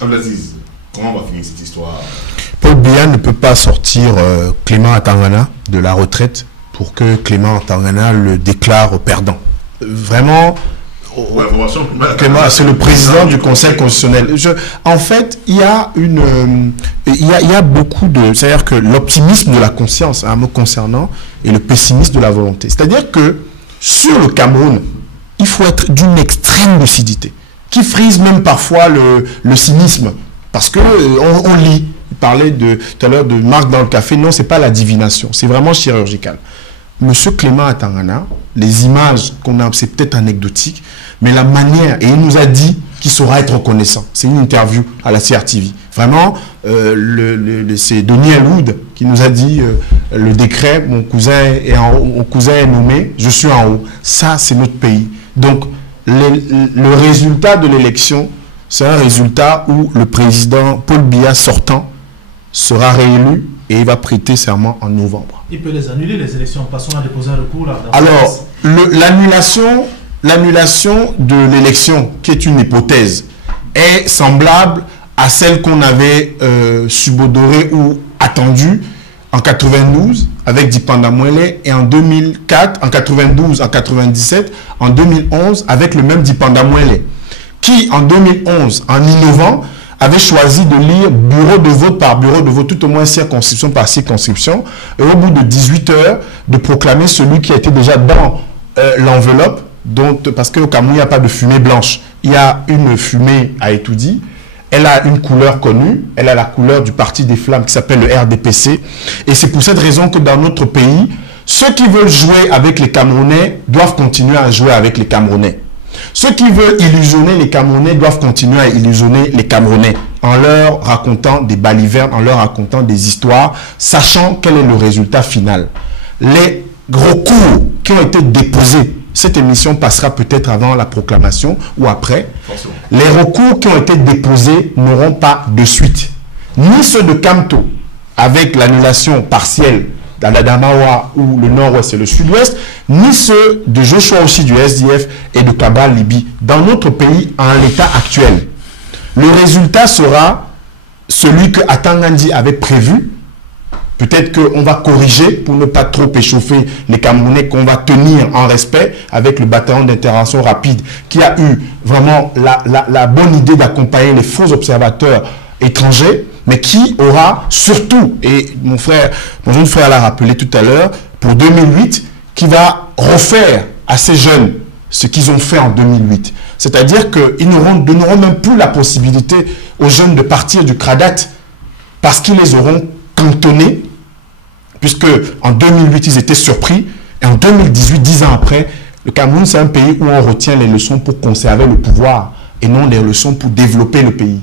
Abdelaziz, comment on va finir cette histoire? Paul Biya ne peut pas sortir Clément Atangana de la retraite pour que Clément Atangana le déclare perdant. Vraiment, c'est le président du Conseil constitutionnel. En fait, il y a beaucoup de... C'est-à-dire que l'optimisme de la conscience, me concernant, et le pessimisme de la volonté. C'est-à-dire que sur le Cameroun, il faut être d'une extrême lucidité, qui frise même parfois le cynisme. Parce que on lit. Il parlait tout à l'heure de Marc dans le café. Non, ce n'est pas la divination. C'est vraiment chirurgical. Monsieur Clément Atangana, les images qu'on a, c'est peut-être anecdotique, mais la manière, et il nous a dit qu'il saura être reconnaissant. C'est une interview à la CRTV. Vraiment, c'est Denis Eloud qui nous a dit le décret, mon cousin est nommé, je suis en haut. Ça, c'est notre pays. Donc, le résultat de l'élection, c'est un résultat où le président Paul Biya sortant sera réélu et il va prêter serment en novembre. Il peut les annuler, les élections, passons à déposer un recours là. Alors, l'annulation de l'élection, qui est une hypothèse, est semblable à celle qu'on avait subodorée ou attendue en 92 avec Dipanda Mwele et en 2004, en 92, en 97, en 2011 avec le même Dipanda Mwele, qui en 2011, en innovant, avait choisi de lire bureau de vote par bureau de vote, tout au moins circonscription par circonscription, et au bout de 18 heures, de proclamer celui qui était déjà dans l'enveloppe, parce qu'au Cameroun, il n'y a pas de fumée blanche. Il y a une fumée à Etoudi, elle a une couleur connue, elle a la couleur du Parti des Flammes qui s'appelle le RDPC, et c'est pour cette raison que dans notre pays, ceux qui veulent jouer avec les Camerounais doivent continuer à jouer avec les Camerounais. Ceux qui veulent illusionner les Camerounais doivent continuer à illusionner les Camerounais en leur racontant des balivernes, en leur racontant des histoires, sachant quel est le résultat final. Les recours qui ont été déposés, cette émission passera peut-être avant la proclamation ou après. Les recours qui ont été déposés n'auront pas de suite. Ni ceux de Kamto, avec l'annulation partielle dans l'Adamawa ou le nord-ouest et le sud-ouest, ni ceux de Joshua aussi du SDF et de Kabal Libye. Dans notre pays, en l'état actuel, le résultat sera celui que Atangandi avait prévu. Peut-être qu'on va corriger pour ne pas trop échauffer les Camerounais, qu'on va tenir en respect avec le bataillon d'intervention rapide qui a eu vraiment la bonne idée d'accompagner les faux observateurs étrangers, mais qui aura surtout, et mon jeune frère l'a rappelé tout à l'heure, pour 2008, qui va refaire à ces jeunes ce qu'ils ont fait en 2008. C'est-à-dire qu'ils donneront même plus la possibilité aux jeunes de partir du Cradat parce qu'ils les auront cantonnés, puisque en 2008, ils étaient surpris, et en 2018, 10 ans après, le Cameroun, c'est un pays où on retient les leçons pour conserver le pouvoir et non les leçons pour développer le pays.